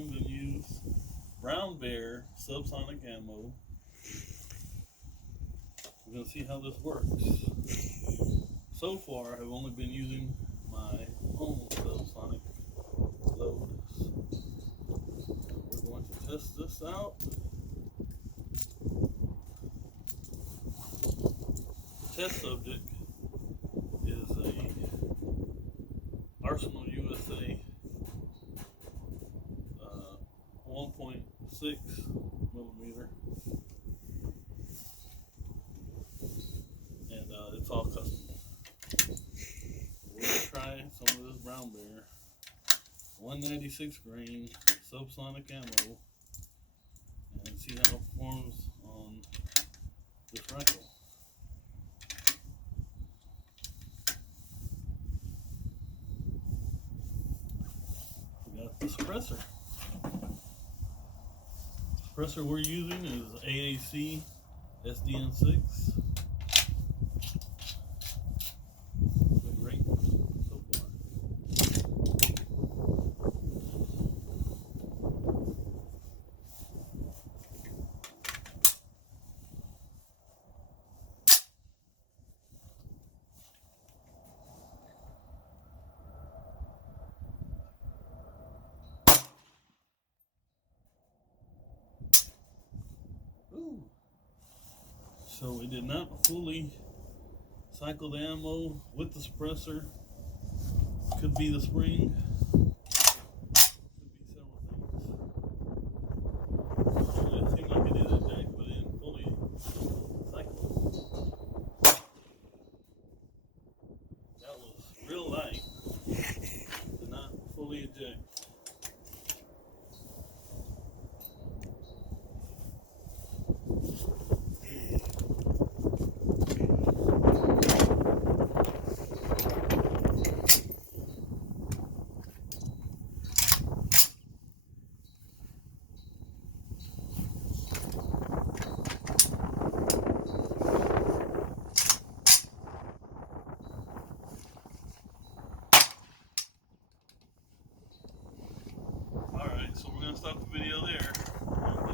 I'm going to use Brown Bear subsonic ammo. We're going to see how this works. So far, I've only been using my own subsonic loads. We're going to test this out. The test subject is a Arsenal USA 1.6 millimeter, and it's all custom. We're gonna try some of this Brown Bear 196 grain subsonic ammo and see how it performs on this rifle. We got the suppressor. The suppressor we're using is AAC sdn6. Great so far. Ooh. So we did not fully cycle the ammo with the suppressor. Could be the spring. Could be several things. It seemed like it did eject, but it didn't fully cycle. That was real light. Did not fully eject. Alright, so we're going to stop the video there.